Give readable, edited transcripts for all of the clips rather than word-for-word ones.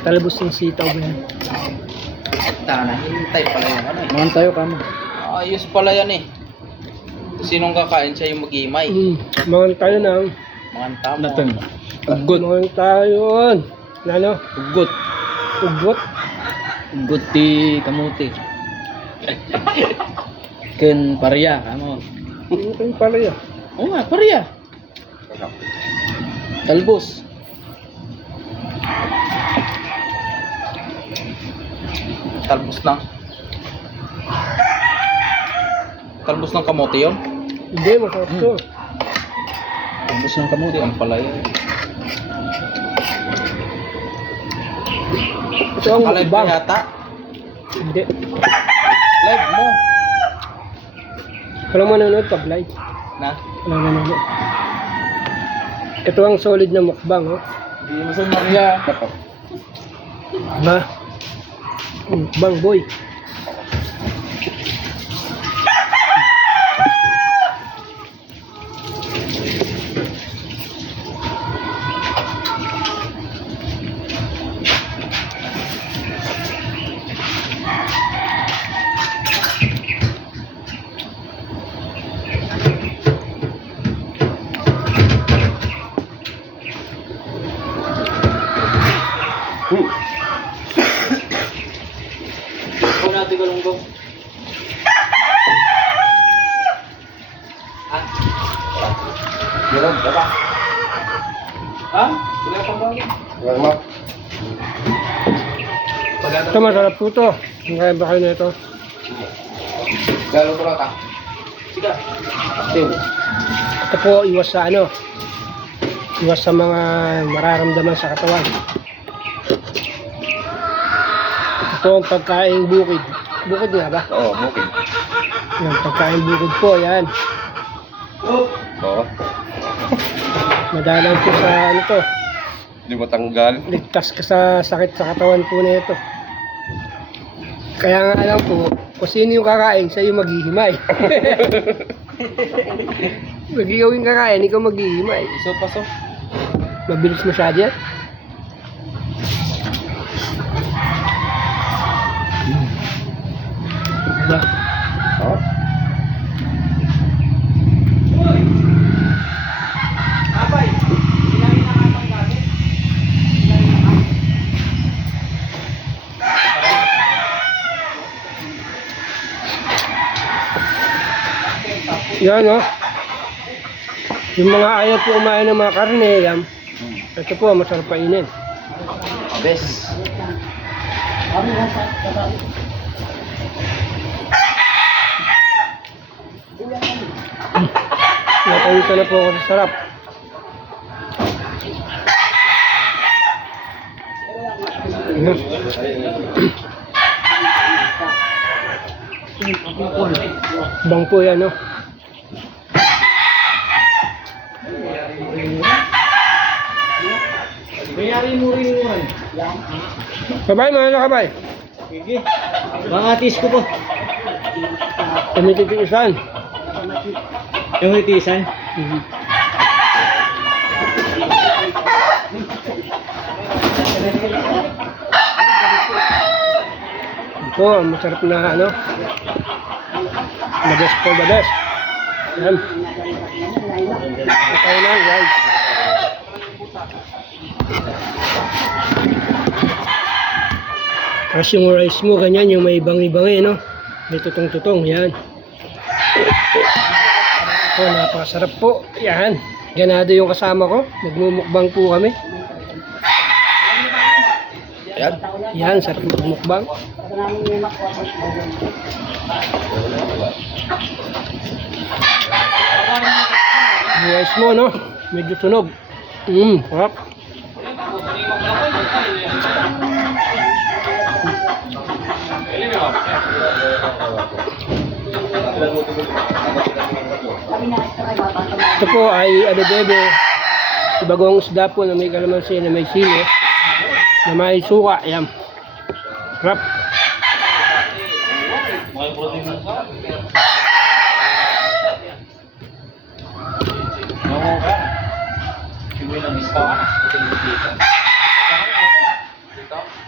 Talbos ng sitaw ba yan? Tana, hintay pala yung ano eh. Naman tayo kamo. Ayos pala yan eh. Sinong kakain siya yung mag-imay. Mga tayo na. Manganta mo. Natin. Ugot. Mga tayo. Ano? Ugot. Ugot. Ugot di kamuti. Ken parya kamo. Ano kayo pala yan? Oo nga, parya. Talbos. Talbos ng kamote yun? Hindi, masarap to. Talbos ng kamuti. Ang pala yun. Ito ang Kalive mukbang. ka yata? Hindi. Live mo. Walang manonood pag live. Na? Walang manonood. Ito ang solid na mukbang, oh. Hindi mo sa Maria. Diba? Mukbang, boy. Kung natin galunggong. Ah? Meron, diba? Ha? Wala pang bagay. Wala mo. Ito masarap po to. Ang kaya ba kayo na ito? Galo ko ka. Sige. Ito po, iwas sa ano. Iwas sa mga mararamdaman sa katawan. Ito ang pagkain bukid. Bukid nga ba? Oo, okay. Yung pagkain bukid po, yan. Oo. Madalang po sa ano to. Hindi matanggal. Ligtas ka sa sakit sa katawan po na ito. Kaya nga alam po, kung sino yung kakain, siya yung maghihimay. Pag ikaw yung kakain, ikaw maghihimay. So, pasok. Mabilis masyado yan. Diba? Oo. Yan, no? Yung mga ayaw po kumain ng mga karne, yan. Ito po, masarap painin. Best. Napawisa na po ako sa sarap. Bang po yan, no? Mayari mo rin yun. Kabay, mga nakabay. Sige. Mga tis ko po. Tumititiisan. Yung itisan. Ito, ang masarap na ano. The best for the best. Yan. Ito na, guys. Tapos yung rice mo, ganyan, yung may bangi-bangi, no? May tutong-tutong, yan. Ito, napakasarap po. Yan. Ganado yung kasama ko. Nagmumukbang po kami. Yan. Yan, sarap mukbang. Yung rice mo, no? Medyo tunog. Sarap. Ito po ay adobebe. Bagong isda po na may kalamansi, na may sili, na may suka. Ayan. Sarap. Hindi lang iskaw ka na.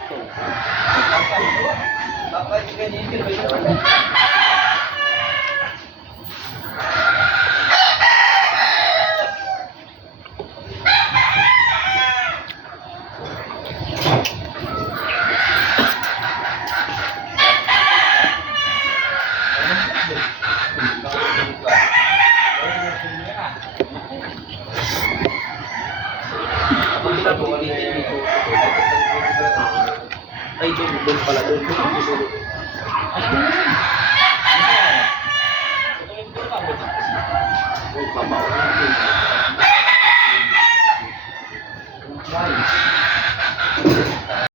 Ay, doon pala doon.